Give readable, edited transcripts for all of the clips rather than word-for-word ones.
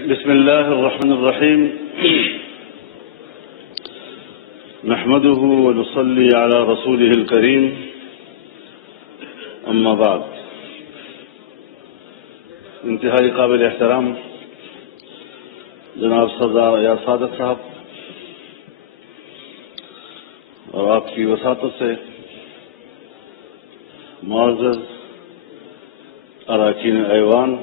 بسم الله الرحمن الرحيم. نحمده ونصلي على رسوله الكريم. اما بعد، انتہائی قابل احترام جناب سردار ایاز صادق صاحب اور آپ کی وساطت سے معزز اراکین ایوان،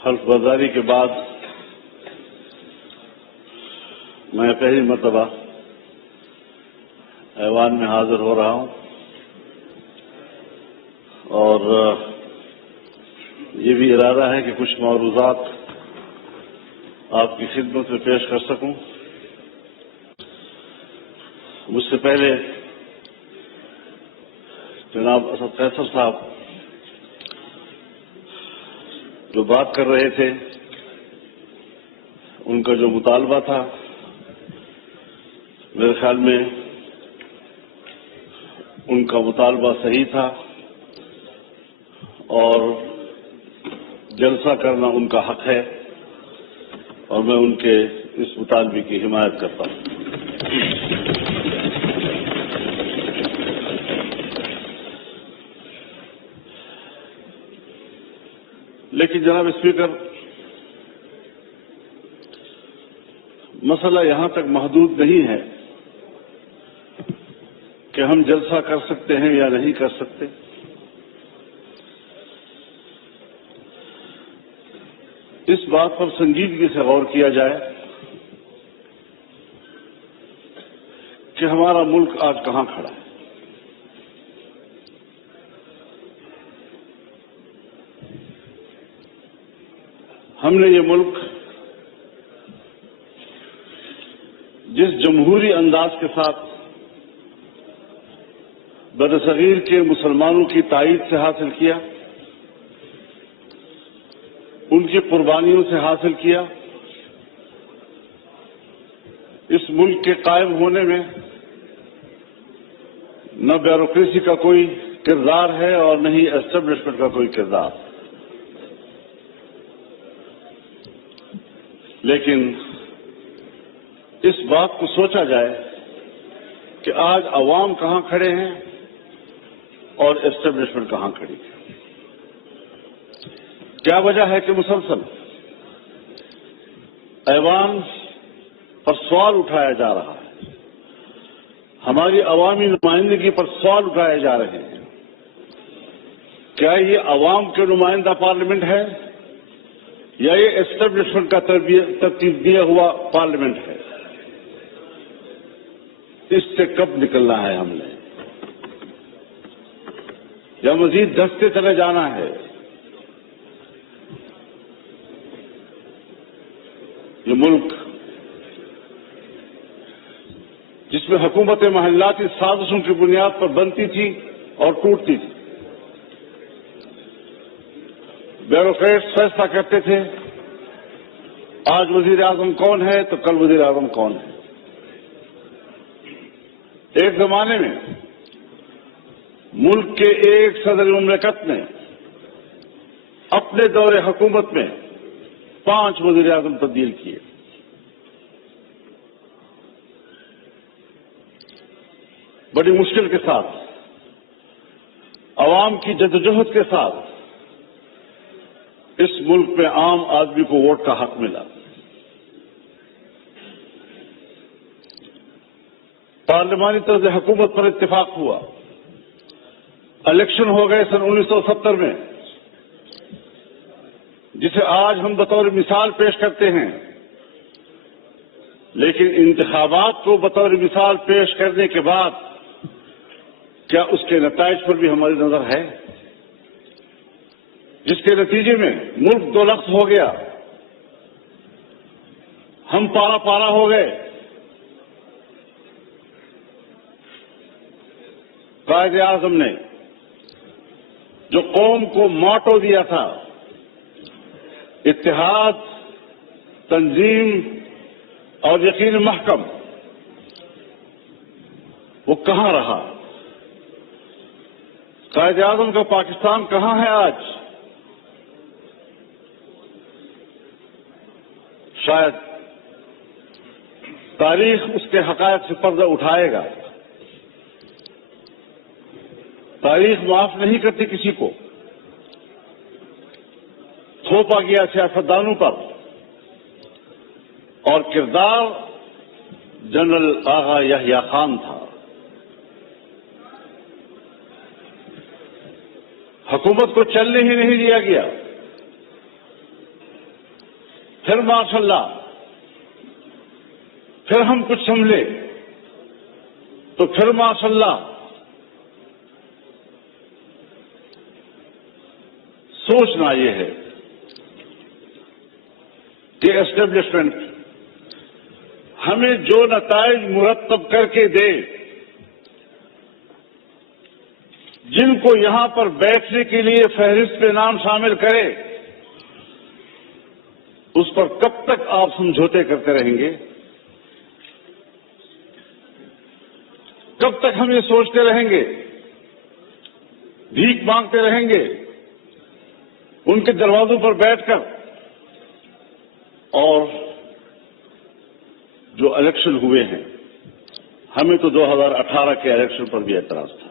حلف برداری کے بعد میں پہلی مرتبہ ایوان میں حاضر ہو رہا ہوں اور یہ بھی ارادہ ہے کہ کچھ معروضات آپ کی خدمت میں پیش کر سکوں۔ مجھ سے پہلے جناب اسد قیصر صاحب جو بات کر رہے تھے، ان کا جو مطالبہ تھا میرے خیال میں ان کا مطالبہ صحیح تھا اور جلسہ کرنا ان کا حق ہے اور میں ان کے اس مطالبے کی حمایت کرتا ہوں۔ لیکن جناب اسپیکر، مسئلہ یہاں تک محدود نہیں ہے کہ ہم جلسہ کر سکتے ہیں یا نہیں کر سکتے۔ اس بات پر سنجیدگی سے غور کیا جائے کہ ہمارا ملک آج کہاں کھڑا ہے۔ ہم نے یہ ملک جس جمہوری انداز کے ساتھ برصغیر کے مسلمانوں کی تائید سے حاصل کیا، ان کی قربانیوں سے حاصل کیا، اس ملک کے قائم ہونے میں نہ بیوروکریسی کا کوئی کردار ہے اور نہ ہی اسٹیبلشمنٹ کا کوئی کردار۔ لیکن اس بات کو سوچا جائے کہ آج عوام کہاں کھڑے ہیں اور اسٹیبلشمنٹ کہاں کھڑی ہے۔ کیا وجہ ہے کہ مسلسل ایوان پر سوال اٹھایا جا رہا ہے، ہماری عوامی نمائندگی پر سوال اٹھائے جا رہے ہیں؟ کیا یہ عوام کے نمائندہ پارلیمنٹ ہے یا یہ اسٹیبلشمنٹ کا ترتیب دیا ہوا پارلیمنٹ ہے؟ اس سے کب نکلنا ہے ہم نے، یا مزید دھستے چلے جانا ہے؟ یہ ملک جس میں حکومت محلاتی سازشوں کی بنیاد پر بنتی تھی اور ٹوٹتی تھی، بیوروکریٹس فیصلہ کرتے تھے آج وزیر اعظم کون ہے تو کل وزیر اعظم کون ہے۔ ایک زمانے میں ملک کے ایک صدر مملکت نے اپنے دور حکومت میں 5 وزیر اعظم تبدیل کیے۔ بڑی مشکل کے ساتھ، عوام کی جدوجہد کے ساتھ اس ملک میں عام آدمی کو ووٹ کا حق ملا۔ پارلیمانی طرز حکومت پر اتفاق ہوا، الیکشن ہو گئے سن 1970 میں، جسے آج ہم بطور مثال پیش کرتے ہیں۔ لیکن انتخابات کو بطور مثال پیش کرنے کے بعد کیا اس کے نتائج پر بھی ہماری نظر ہے؟ جس کے نتیجے میں ملک 2 لفظ ہو گیا، ہم پارا پارا ہو گئے۔ قائد اعظم نے جو قوم کو موٹو دیا تھا، اتحاد، تنظیم اور یقین محکم، وہ کہاں رہا؟ قائد اعظم کا پاکستان کہاں ہے آج؟ شاید تاریخ اس کے حقائق سے پردہ اٹھائے گا. تاریخ معاف نہیں کرتی کسی کو. تھوپا گیا سیاستدانوں پر اور کردار جنرل آغا یحییٰ خان تھا. حکومت کو چلنے ہی نہیں دیا گیا. پھر ماشاء اللہ پھر ہم کچھ سمجھے تو پھر ماشاء اللہ سوچنا یہ ہے کہ اسٹیبلشمنٹ ہمیں جو نتائج مرتب کر کے دے، جن کو یہاں پر بیٹھنے کے لیے فہرست پہ نام شامل کرے، اس پر کب تک آپ سمجھوتے کرتے رہیں گے؟ کب تک ہم یہ سوچتے رہیں گے، بھیک مانگتے رہیں گے ان کے دروازوں پر بیٹھ کر؟ اور جو الیکشن ہوئے ہیں، ہمیں تو 2018 کے الیکشن پر بھی اعتراض تھا،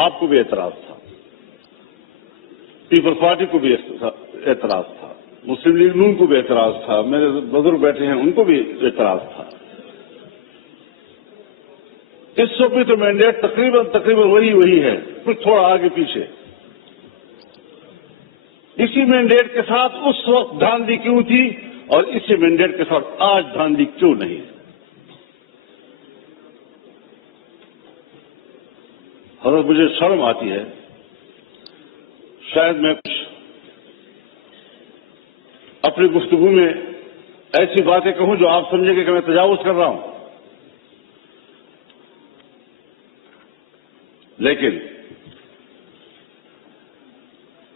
آپ کو بھی اعتراض تھا، پیپلز پارٹی کو بھی اعتراض تھا، مسلم لیگ نون کو بھی اعتراض تھا، میرے بزرگ بیٹھے ہیں ان کو بھی اعتراض تھا. اس وقت بھی تو مینڈیٹ تقریباً وہی ہے، کچھ تھوڑا آگے پیچھے. اسی مینڈیٹ کے ساتھ اس وقت دھاندلی کیوں تھی اور اسی مینڈیٹ کے ساتھ آج دھاندلی کیوں نہیں؟ حضرت مجھے شرم آتی ہے، شاید میں کچھ اپنی گفتگو میں ایسی باتیں کہوں جو آپ سمجھیں گے کہ میں تجاوز کر رہا ہوں، لیکن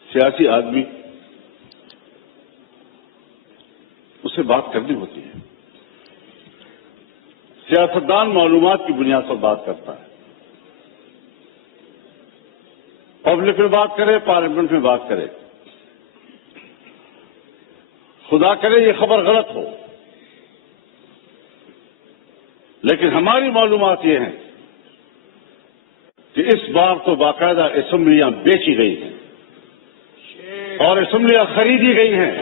سیاسی آدمی اسے بات کرنی ہوتی ہے. سیاستدان معلومات کی بنیاد پر بات کرتا ہے. پبلک میں بات کرے، پارلیمنٹ میں بات کرے. خدا کرے یہ خبر غلط ہو، لیکن ہماری معلومات یہ ہیں کہ اس بار تو باقاعدہ اسمبلیاں بیچی گئی ہیں اور اسمبلیاں خریدی گئی ہیں.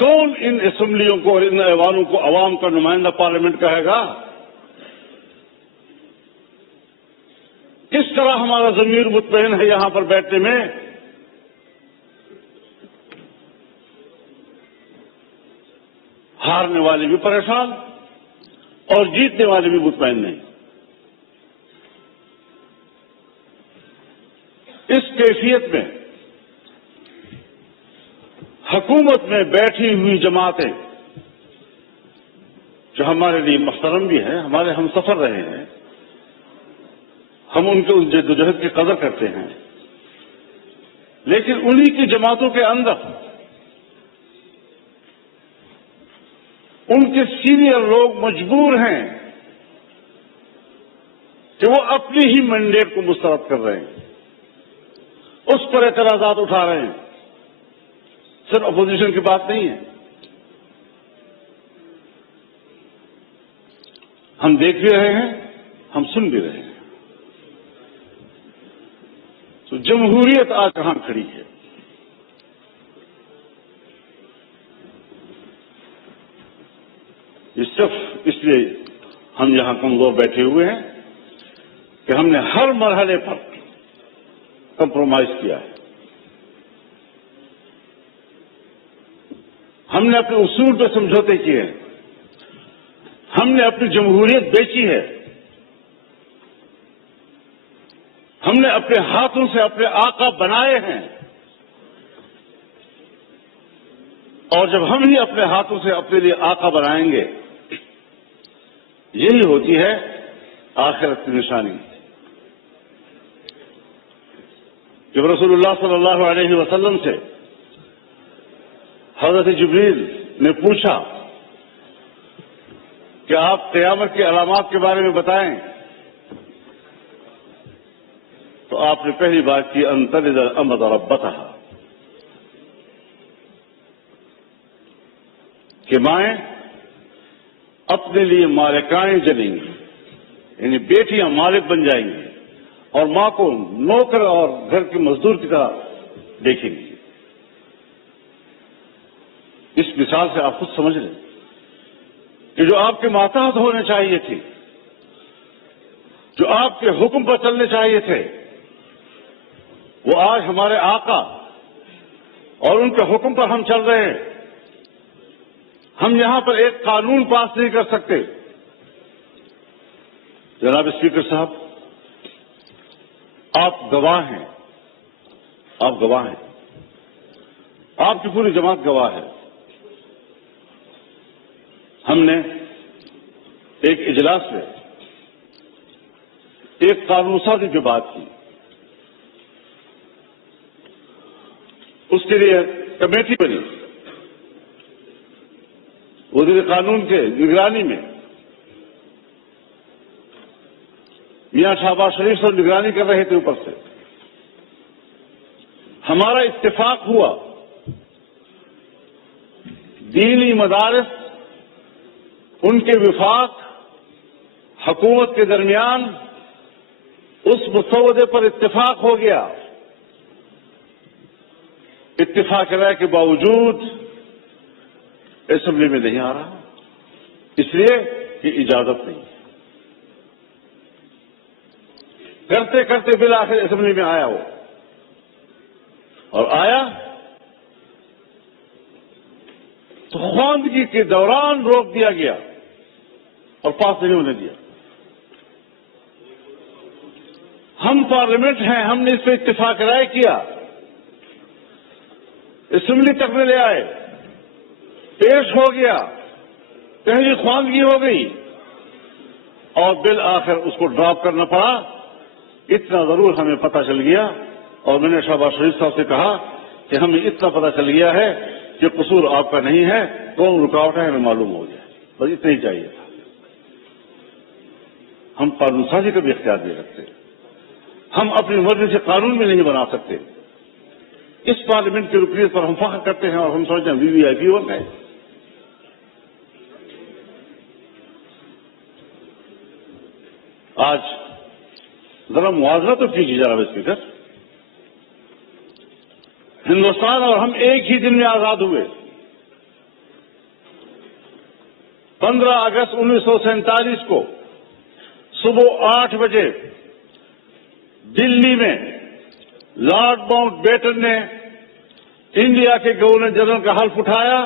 کون ان اسمبلیوں کو اور ان ایوانوں کو عوام کا نمائندہ پارلیمنٹ کہے گا؟ کس طرح ہمارا ضمیر مطمئن ہے یہاں پر بیٹھنے میں؟ ہارنے والے بھی پریشان اور جیتنے والے بھی مطمئن نہیں. اس کیفیت میں حکومت میں بیٹھی ہوئی جماعتیں جو ہمارے لیے محترم بھی ہیں، ہمارے ہم سفر رہے ہیں، ہم ان کے اس جدوجہد کی قدر کرتے ہیں، لیکن انہی کی جماعتوں کے اندر ان کے سینئر لوگ مجبور ہیں کہ وہ اپنی ہی مینڈیٹ کو مسترد کر رہے ہیں، اس پر اعتراضات اٹھا رہے ہیں. صرف اپوزیشن کی بات نہیں ہے، ہم دیکھ بھی رہے ہیں، ہم سن بھی رہے ہیں. تو جمہوریت آج کہاں کھڑی ہے؟ یہ صرف اس لیے ہم یہاں کمزور بیٹھے ہوئے ہیں کہ ہم نے ہر مرحلے پر کمپرومائز کیا ہے. ہم نے اپنے اصول پہ سمجھوتے کیے ہیں، ہم نے اپنی جمہوریت بیچی ہے، ہم نے اپنے ہاتھوں سے اپنے آقا بنائے ہیں، اور جب ہم ہی اپنے ہاتھوں سے اپنے لیے آقا بنائیں گے، یہی ہوتی ہے آخرت کی نشانی. جب رسول اللہ صلی اللہ علیہ وسلم سے حضرت جبریل نے پوچھا کہ آپ قیامت کی علامات کے بارے میں بتائیں، تو آپ نے پہلی بات کی انتظر امد ربتہ، کہ مائیں اپنے لیے مالکائیں جنیں گی، یعنی بیٹیاں مالک بن جائیں گی اور ماں کو نوکر اور گھر کے مزدور کی طرح دیکھیں گی۔ اس مثال سے آپ خود سمجھ لیں کہ جو آپ کے ماتحت ہونے چاہیے تھے، جو آپ کے حکم پر چلنے چاہیے تھے، وہ آج ہمارے آقا اور ان کے حکم پر ہم چل رہے ہیں۔ ہم یہاں پر ایک قانون پاس نہیں کر سکتے۔ جناب اسپیکر صاحب، آپ گواہ ہیں، آپ گواہ ہیں، آپ کی پوری جماعت گواہ ہے۔ ہم نے ایک اجلاس میں ایک قانون سازی کی بات کی، اس کے لیے کمیٹی بنی، وزیر قانون کے نگرانی میں میاں شہباز شریف صاحب نگرانی کر رہے تھے۔ اوپر سے ہمارا اتفاق ہوا، دینی مدارس ان کے وفاق حکومت کے درمیان اس مسودے پر اتفاق ہو گیا۔ اتفاق رائے کے باوجود اسمبلی میں نہیں آ رہا، اس لیے کہ اجازت نہیں۔ کرتے کرتے بالآخر اسمبلی میں آیا وہ، اور آیا تو خواندگی کے دوران روک دیا گیا اور پاس نہیں ہونے دیا۔ ہم پارلیمنٹ ہیں، ہم نے اس پہ اتفاق رائے کیا، اسمبلی تک میں لے آئے، پیش ہو گیا، پہلی خواندگی ہو گئی اور بالآخر اس کو ڈراپ کرنا پڑا۔ اتنا ضرور ہمیں پتہ چل گیا، اور میں نے شہباز شریف صاحب سے کہا کہ ہمیں اتنا پتہ چل گیا ہے کہ قصور آپ کا نہیں ہے، کون رکاوٹ ہے ہمیں معلوم ہو گیا، بس اتنا ہی چاہیے تھا۔ ہم قانون سازی کا بھی اختیار نہیں رکھتے، ہم اپنی مرضی سے قانون بھی نہیں بنا سکتے۔ اس پارلیمنٹ کی رکنیت پر ہم فخر کرتے ہیں اور ہم سمجھتے ہیں وی وی آئی پی ہو گئے۔ آج ذرا موازنہ تو کیجیے جناب اسپیکر، ہندوستان اور ہم ایک ہی دن میں آزاد ہوئے۔ 15 اگست 1947 کو صبح 8 بجے دلی میں لارڈ ماؤنٹ بیٹن نے انڈیا کے گورنر جنرل کا حلف اٹھایا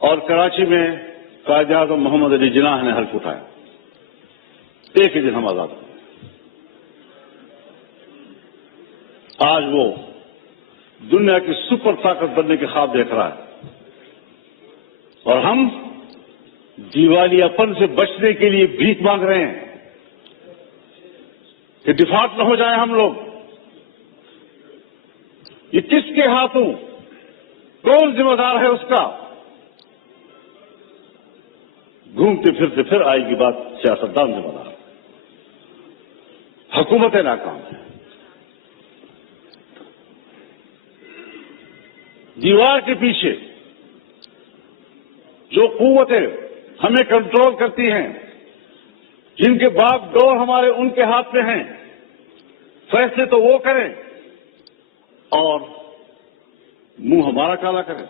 اور کراچی میں قائد اعظم محمد علی جناح نے حلف اٹھایا۔ ایک ہی دن ہم آزاد ہوئے۔ آج وہ دنیا کی سپر طاقت بننے کے خواب دیکھ رہا ہے، اور ہم دیوالیہ پن سے بچنے کے لیے بھیک مانگ رہے ہیں کہ ڈیفالٹ نہ ہو جائیں ہم لوگ۔ یہ کس کے ہاتھوں، کون ذمہ دار ہے اس کا؟ گھومتے پھرتے پھر آئے گی بات سیاستدان ذمہ دار، حکومتیں ناکام ہیں۔ دیوار کے پیچھے جو قوتیں ہمیں کنٹرول کرتی ہیں، جن کے باپ ڈور ہمارے ان کے ہاتھ میں ہیں، فیصلے تو وہ کریں اور منہ ہمارا کالا کریں،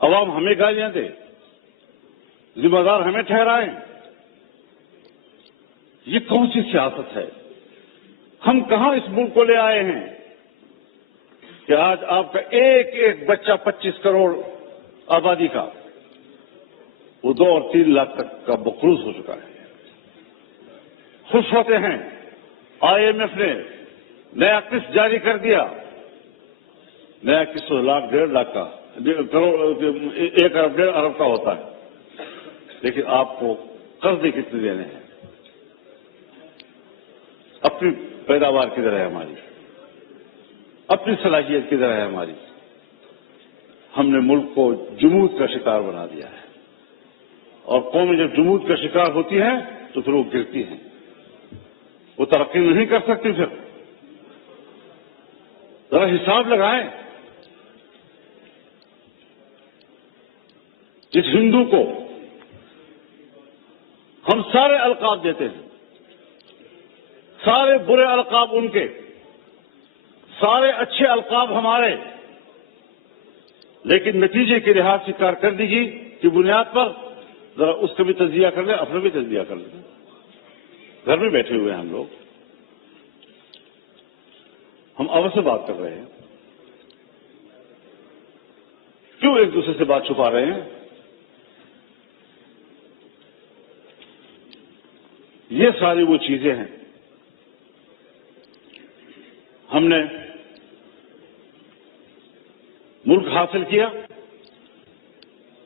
عوام ہمیں گالیاں دے، ذمہ دار ہمیں ٹھہرائیں۔ یہ کون سی سیاست ہے؟ ہم کہاں اس ملک کو لے آئے ہیں کہ آج آپ کا ایک ایک بچہ 25 کروڑ آبادی کا، وہ 2 اور 3 لاکھ تک کا مقروض ہو چکا ہے۔ خوش ہوتے ہیں IMF نے نیا قسط جاری کر دیا، نیا قسط 1 لاکھ 1.5 لاکھ کا، 1 ارب 1.5 ارب کا ہوتا ہے، لیکن آپ کو قرضے کتنے دینے ہیں؟ اپنی پیداوار کدھر ہے ہماری؟ اپنی صلاحیت کدھر ہے ہماری؟ ہم نے ملک کو جمود کا شکار بنا دیا ہے، اور قومیں جب جمود کا شکار ہوتی ہیں تو پھر وہ گرتی ہیں، وہ ترقی نہیں کر سکتی. پھر ذرا حساب لگائیں. جس ہندو کو ہم سارے القاب دیتے ہیں، سارے برے القاب ان کے، سارے اچھے القاب ہمارے، لیکن نتیجے کے لحاظ سے کارکردگی کی بنیاد پر ذرا اس کا بھی تجزیہ کر لیں، اپنا بھی تجزیہ کر لیں. گھر میں بیٹھے ہوئے ہیں ہم لوگ، ہم آپس سے بات کر رہے ہیں، کیوں ایک دوسرے سے بات چھپا رہے ہیں؟ یہ ساری وہ چیزیں ہیں. ہم نے ملک حاصل کیا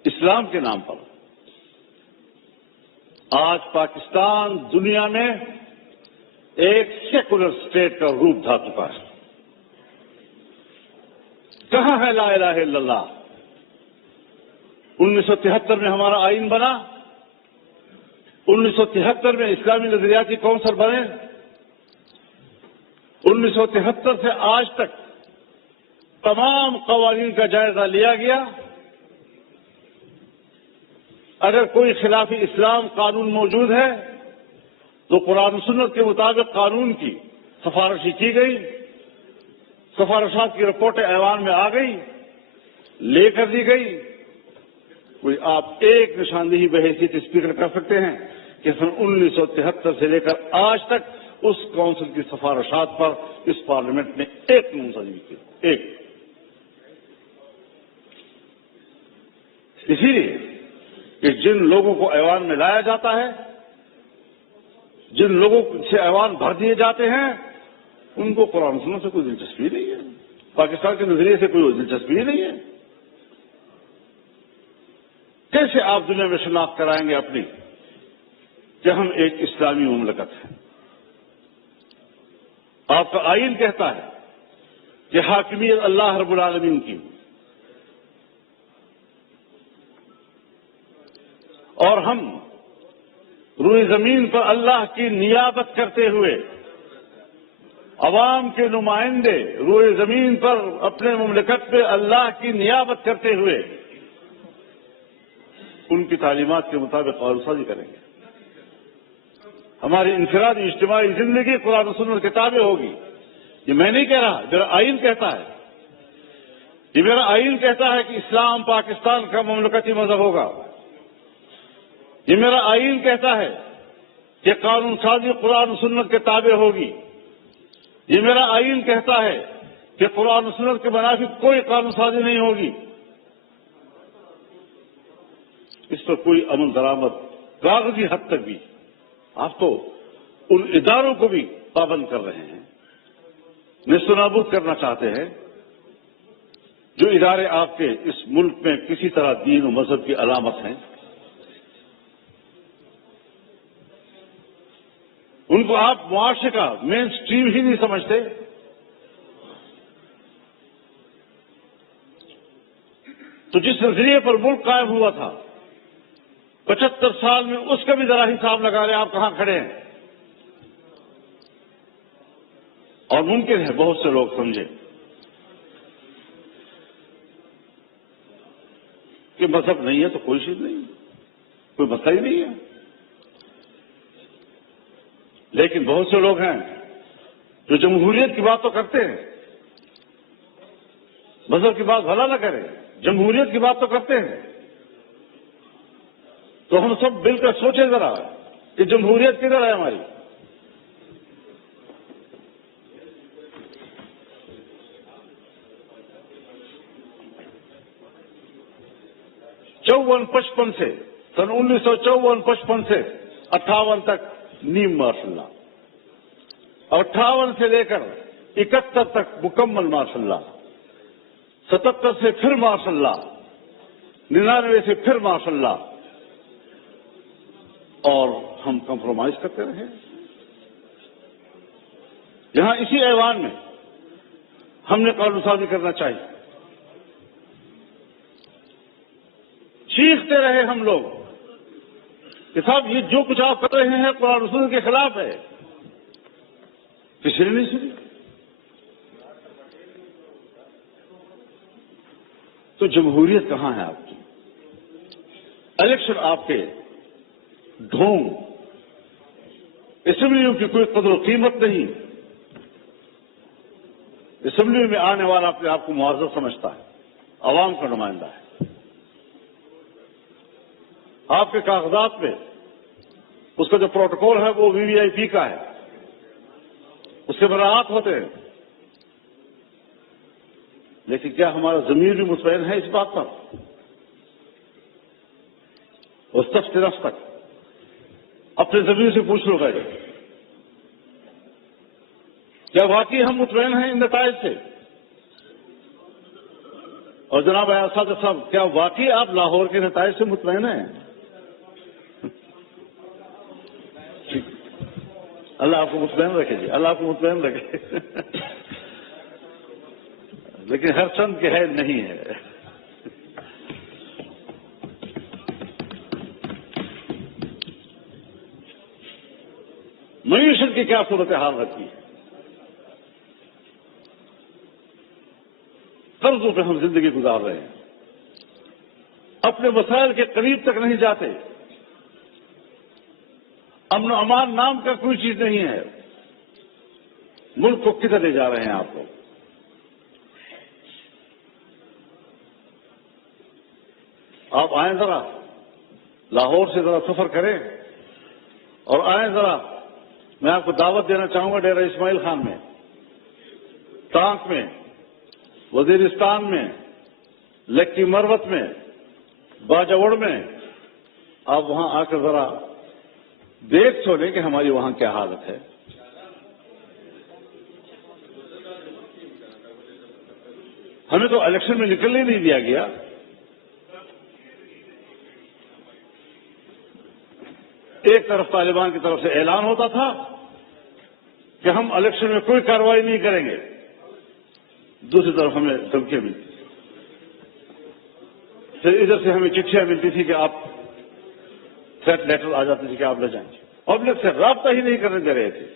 اسلام کے نام پر. آج پاکستان دنیا میں ایک سیکولر اسٹیٹ کا روپ دھار چکا ہے. کہاں ہے لا الہ الا اللہ؟ 1973 میں ہمارا آئین بنا، 1973 میں اسلامی نظریاتی کونسل بنے، 1973 سے آج تک تمام قوانین کا جائزہ لیا گیا. اگر کوئی خلاف اسلام قانون موجود ہے تو قرآن و سنت کے مطابق قانون کی سفارشی کی گئی، سفارشات کی رپورٹیں ایوان میں آ گئی، لے کر دی گئی. کوئی آپ ایک نشاندہی بحیثیت اسپیکر کر سکتے ہیں کہ سن 1973 سے لے کر آج تک اس کونسل کی سفارشات پر اس پارلیمنٹ نے ایک منظوری کی؟ ایک. اسی لیے کہ جن لوگوں کو ایوان میں لایا جاتا ہے، جن لوگوں سے ایوان بھر دیے جاتے ہیں، ان کو قرآن و سنت سے کوئی دلچسپی نہیں ہے، پاکستان کے نظریے سے کوئی دلچسپی نہیں ہے. کیسے آپ دنیا میں شناخت کرائیں گے اپنی کہ ہم ایک اسلامی مملکت ہیں؟ آپ کا آئین کہتا ہے کہ حاکمیت اللہ رب العالمین کی، اور ہم روئے زمین پر اللہ کی نیابت کرتے ہوئے، عوام کے نمائندے روئے زمین پر اپنے مملکت پہ اللہ کی نیابت کرتے ہوئے ان کی تعلیمات کے مطابق قانون سازی کریں گے. ہماری انفرادی اجتماعی زندگی قرآن و سنت کے تابع ہوگی. یہ میں نہیں کہہ رہا، میرا آئین کہتا ہے. یہ میرا آئین کہتا ہے کہ اسلام پاکستان کا مملکتی مذہب ہوگا. یہ میرا آئین کہتا ہے کہ قانون سازی قرآن و سنت کے تابع ہوگی. یہ میرا آئین کہتا ہے کہ قرآن و سنت کے منافق کوئی قانون سازی نہیں ہوگی. اس پر کوئی عمل درآمد کاغذی حد تک بھی آپ تو ان اداروں کو بھی پابند کر رہے ہیں، نیست و نابود کرنا چاہتے ہیں جو ادارے آپ کے اس ملک میں کسی طرح دین و مذہب کی علامت ہیں. ان کو آپ معاشرے کا مین اسٹریم ہی نہیں سمجھتے. تو جس نظریے پر ملک قائم ہوا تھا 75 سال میں، اس کا بھی ذرا حساب لگا لیں آپ کہاں کھڑے ہیں. اور ممکن ہے بہت سے لوگ سمجھیں کہ مذہب نہیں ہے تو کوئی چیز نہیں، کوئی مسئلہ ہی نہیں ہے. لیکن بہت سے لوگ ہیں جو جمہوریت کی بات تو کرتے ہیں، مذہب کی بات بھلا نہ کریں، جمہوریت کی بات تو کرتے ہیں. تو ہم سب مل کر سوچیں ذرا کہ جمہوریت کدھر ہے ہماری. '54-55 سے سن 1954-55 سے 58 تک نیم مارشل لا، اور 58 سے لے کر 71 تک مکمل مارشل لا، 77 سے پھر مارشل لا، 99 سے پھر مارشل لا، اور ہم کمپرومائز کرتے رہے. یہاں اسی ایوان میں ہم نے قانون سازی کرنا چاہیے. چیختے رہے ہم لوگ کہ صاحب یہ جو کچھ آپ کر رہے ہیں قرآن رسول کے خلاف ہے. کسی نے نہیں سنی. تو جمہوریت کہاں ہے آپ کی؟ الیکشن آپ کے ڈھونگ، اسمبلیوں کی کوئی قدر و قیمت نہیں. اسمبلی میں آنے والا اپنے آپ کو معزز سمجھتا ہے، عوام کا نمائندہ ہے. آپ کے کاغذات میں اس کا جو پروٹوکول ہے وہ وی وی آئی پی کا ہے، اس سے براعت ہوتے ہیں. لیکن کیا ہمارا ضمیر بھی مطمئن ہے اس بات پر؟ اس تک نفس تک اپنے ضمیر سے پوچھ لو گا، کیا واقعی ہم مطمئن ہیں ان نتائج سے؟ اور جناب اساتذہ صاحب، کیا واقعی آپ لاہور کے نتائج سے مطمئن ہیں؟ اللہ آپ کو مطمئن رکھے جی، اللہ آپ کو مطمئن رکھے. لیکن ہر چند کے ہے نہیں ہے. معیشت کی کیا صورتحال رکھی ہے؟ قرضوں پہ ہم زندگی گزار رہے ہیں، اپنے مسائل کے قریب تک نہیں جاتے. امن و امان نام کا کوئی چیز نہیں ہے. ملک کو کدھر لے جا رہے ہیں آپ لوگ؟ آپ آئیں ذرا لاہور سے ذرا سفر کریں اور آئیں ذرا. میں آپ کو دعوت دینا چاہوں گا ڈیرہ اسماعیل خان میں، ٹانک میں، وزیرستان میں، لکی مروت میں، باجوڑ میں. آپ وہاں آ کر ذرا دیکھ چھوڑیں کہ ہماری وہاں کیا حالت ہے. ہمیں تو الیکشن میں نکلنے نہیں دیا گیا. ایک طرف طالبان کی طرف سے اعلان ہوتا تھا کہ ہم الیکشن میں کوئی کارروائی نہیں کریں گے، دوسری طرف ہمیں دھمکیاں ملتی. پھر ادھر سے ہمیں چٹھیاں ملتی تھی کہ آپ تھریٹ لیٹر آ جاتے تھے کہ آپ لے جائیں گے. پبلک سے رابطہ ہی نہیں کرنے دے رہے تھے.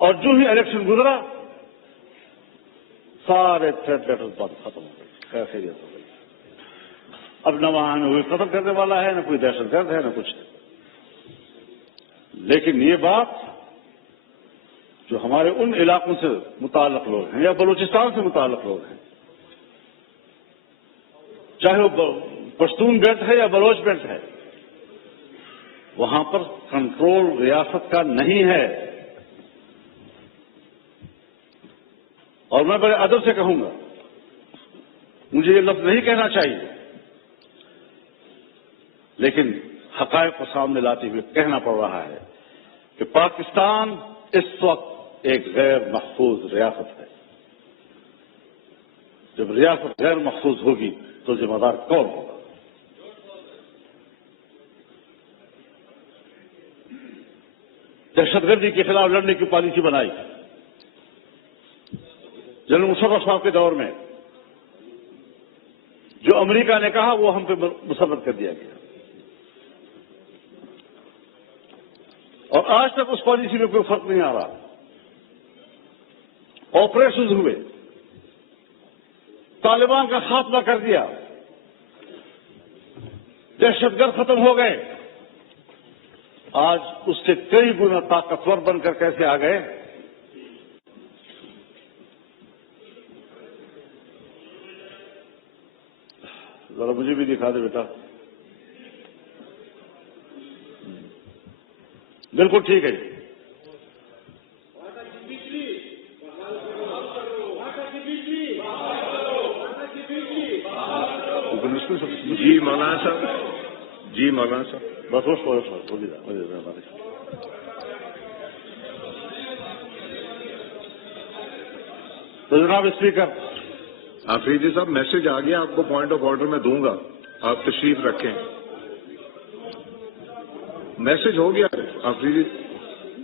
اور جو ہی الیکشن گزرا سارے تھریٹ لیٹر بات ختم ہو گئی، خیریت ہو گئی. اب نہ وہاں کوئی قتل کرنے والا ہے، نہ کوئی دہشت گرد ہے، نہ کچھ. لیکن یہ بات جو ہمارے ان علاقوں سے متعلق لوگ ہیں یا بلوچستان سے متعلق لوگ ہیں، چاہے وہ پشتون بیلٹ ہے یا بلوچ بیلٹ ہے، وہاں پر کنٹرول ریاست کا نہیں ہے. اور میں بڑے ادب سے کہوں گا، مجھے یہ لفظ نہیں کہنا چاہیے، لیکن حقائق کو سامنے لاتے ہوئے کہنا پڑ رہا ہے کہ پاکستان اس وقت ایک غیر محفوظ ریاست ہے. جب ریاست غیر محفوظ ہوگی تو ذمہ دار کون ہوگا؟ دہشت گردی کے خلاف لڑنے کی پالیسی بنائی جنرل مشرف صاحب کے دور میں. جو امریکہ نے کہا وہ ہم پہ مسلط کر دیا گیا، اور آج تک اس پالیسی میں کوئی فرق نہیں آ رہا. آپریشن ہوئے، طالبان کا خاتمہ کر دیا، دہشت گرد ختم ہو گئے. آج اس سے کئی گنا طاقتور بن کر کیسے آ گئے؟ ذرا مجھے بھی دکھا دے بیٹا. بالکل ٹھیک ہے. جی مولانا صاحب، جی مولانا صاحب، بس تو جناب اسپیکر آفریدی صاحب میسج آ گیا، آپ کو پوائنٹ آف آرڈر میں دوں گا، آپ تشریف رکھیں. میسج ہو گیا آفریدی.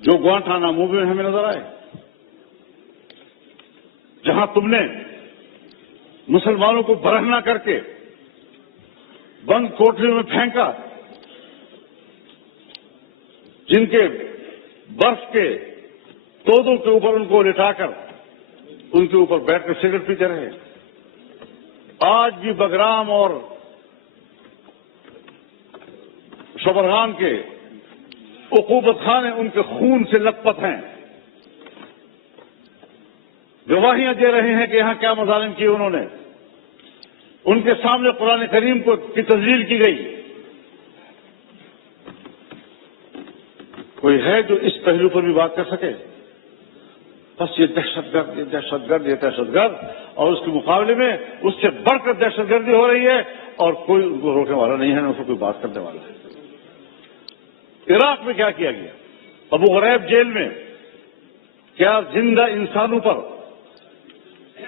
جو گوانٹانامو میں ہمیں نظر آئے، جہاں تم نے مسلمانوں کو برہنہ کر کے بند کوٹریوں میں پھینکا، جن کے برف کے تودوں کے اوپر ان کو لٹا کر ان کے اوپر بیٹھ کر سگریٹ پیتے رہے۔ آج بھی بگرام اور شبرغان کے عقوبت خانے ان کے خون سے لت پت ہیں، گواہیاں دے رہے ہیں کہ یہاں کیا مظالم کیے انہوں نے۔ ان کے سامنے قرآن کریم کی تذلیل کی گئی۔ کوئی ہے جو اس پہلو پر بھی بات کر سکے؟ بس یہ دہشت گرد، یہ دہشت گرد، یہ دہشت گرد، اور اس کے مقابلے میں اس سے بڑھ کر دہشت گردی ہو رہی ہے اور کوئی ان کو روکنے والا نہیں ہے، نہ اس کو کوئی بات کرنے والا ہے۔ عراق میں کیا کیا گیا؟ ابو غریب جیل میں کیا زندہ انسانوں پر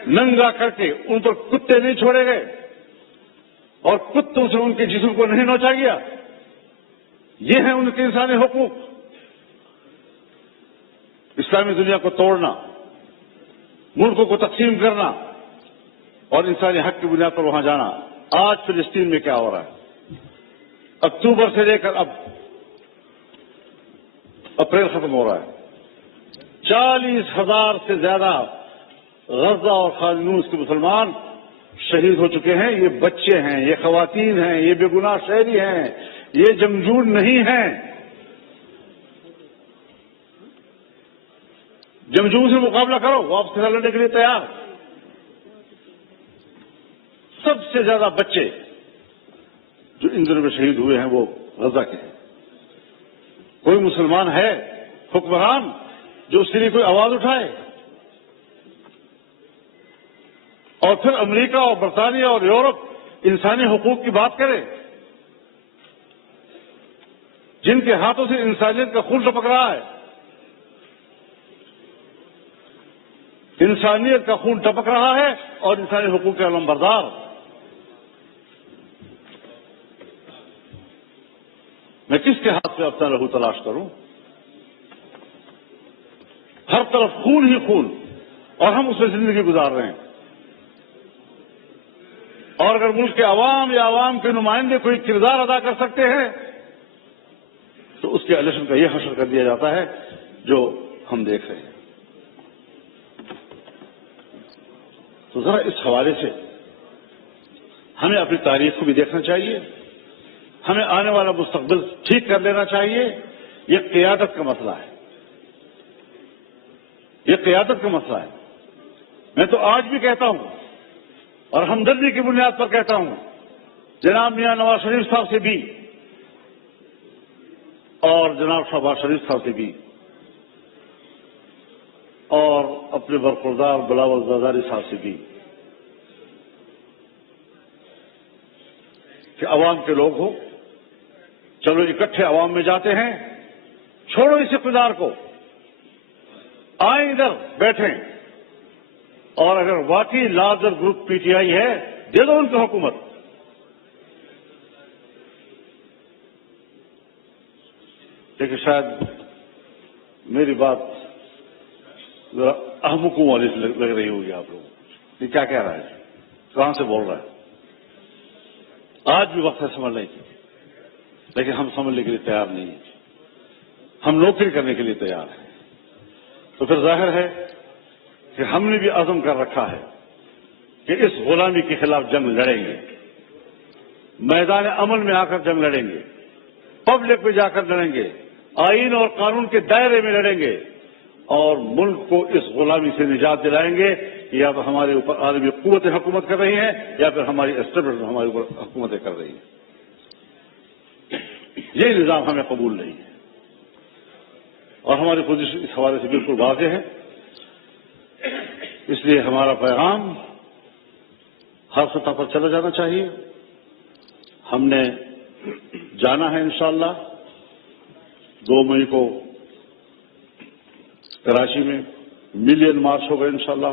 ننگا کر کے ان پر کتے نہیں چھوڑے گئے اور کتوں سے ان کے جسم کو نہیں نوچا گیا؟ یہ ہیں ان کے انسانی حقوق۔ اسلامی دنیا کو توڑنا، ملکوں کو تقسیم کرنا اور انسانی حق کی بنیاد پر وہاں جانا۔ آج فلسطین میں کیا ہو رہا ہے؟ اکتوبر سے لے کر اب اپریل ختم ہو رہا ہے، 40,000 سے زیادہ غزہ اور خان یونس کے مسلمان شہید ہو چکے ہیں۔ یہ بچے ہیں، یہ خواتین ہیں، یہ بے گناہ شہری ہیں، یہ جنگجو نہیں ہیں۔ جنگجو سے مقابلہ کرو، وہ آپ سے لڑنے کے لیے تیار۔ سب سے زیادہ بچے جو ان دنوں میں شہید ہوئے ہیں وہ غزہ کے ہیں۔ کوئی مسلمان ہے حکمران جو اس کے لیے کوئی آواز اٹھائے؟ اور پھر امریکہ اور برطانیہ اور یورپ انسانی حقوق کی بات کرے، جن کے ہاتھوں سے انسانیت کا خون ٹپک رہا ہے۔ انسانیت کا خون ٹپک رہا ہے اور انسانی حقوق کے علمبردار۔ میں کس کے ہاتھ سے اپنا لہو تلاش کروں؟ ہر طرف خون ہی خون، اور ہم اس میں زندگی گزار رہے ہیں۔ اور اگر ملک کے عوام یا عوام کے نمائندے کوئی کردار ادا کر سکتے ہیں تو اس کے الیکشن کا یہ حشر کر دیا جاتا ہے جو ہم دیکھ رہے ہیں۔ تو ذرا اس حوالے سے ہمیں اپنی تاریخ کو بھی دیکھنا چاہیے، ہمیں آنے والا مستقبل ٹھیک کر لینا چاہیے۔ یہ قیادت کا مسئلہ ہے، یہ قیادت کا مسئلہ ہے۔ میں تو آج بھی کہتا ہوں اور ہمدردی کی بنیاد پر کہتا ہوں، جناب میاں نواز شریف صاحب سے بھی اور جناب شہباز شریف صاحب سے بھی اور اپنے برخوردار بلاول زرداری صاحب سے بھی کہ عوام کے لوگ ہو، چلو اکٹھے عوام میں جاتے ہیں، چھوڑو اس اقتدار کو، آئیں ادھر بیٹھیں، اور اگر واقعی larger group P T I ہے دے دو ان کو حکومت۔ لیکن شاید میری بات ذرا احمقوں والی لگ رہی ہوگی آپ لوگوں کو۔ یہ کیا کہہ رہا ہے، کہاں سے بول رہا ہے؟ آج بھی وقت ہے سمجھنے کی، لیکن ہم سمجھنے کے لیے تیار نہیں ہیں، ہم نوکری کرنے کے لیے تیار ہیں۔ تو پھر ظاہر ہے کہ ہم نے بھی عزم کر رکھا ہے کہ اس غلامی کے خلاف جنگ لڑیں گے، میدان عمل میں آ کر جنگ لڑیں گے، پبلک میں جا کر لڑیں گے، آئین اور قانون کے دائرے میں لڑیں گے، اور ملک کو اس غلامی سے نجات دلائیں گے۔ یا تو ہمارے اوپر عالمی قوتیں حکومت کر رہی ہیں یا پھر ہماری اسٹیبلشمنٹ ہمارے اوپر حکومتیں کر رہی ہیں۔ یہ نظام ہمیں قبول نہیں ہے، اور ہماری پوزیشن اس حوالے سے بالکل واضح ہے۔ اس لیے ہمارا پیغام ہر سطح پر چلا جانا چاہیے۔ ہم نے جانا ہے انشاءاللہ 2 مئی کو کراچی میں ملین مارچ ہوگا انشاءاللہ،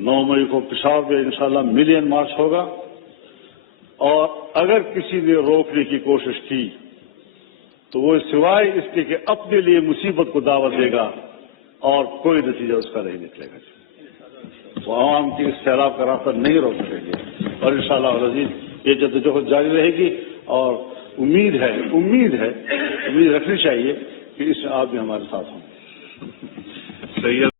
9 مئی کو پشاور میں انشاءاللہ ملین مارچ ہوگا، اور اگر کسی نے روکنے کی کوشش کی تو وہ سوائے اس کے کہ اپنے لیے مصیبت کو دعوت دے گا اور کوئی نتیجہ اس کا نہیں نکلے گا. وہ عوام کی اس سیلاب کا راستہ نہیں روک سکیں گے اور انشاءاللہ العزیز یہ جدوجہد جاری رہے گی. اور امید رکھنی چاہیے کہ اس آپ بھی ہمارے ساتھ ہوں. صحیح ہے.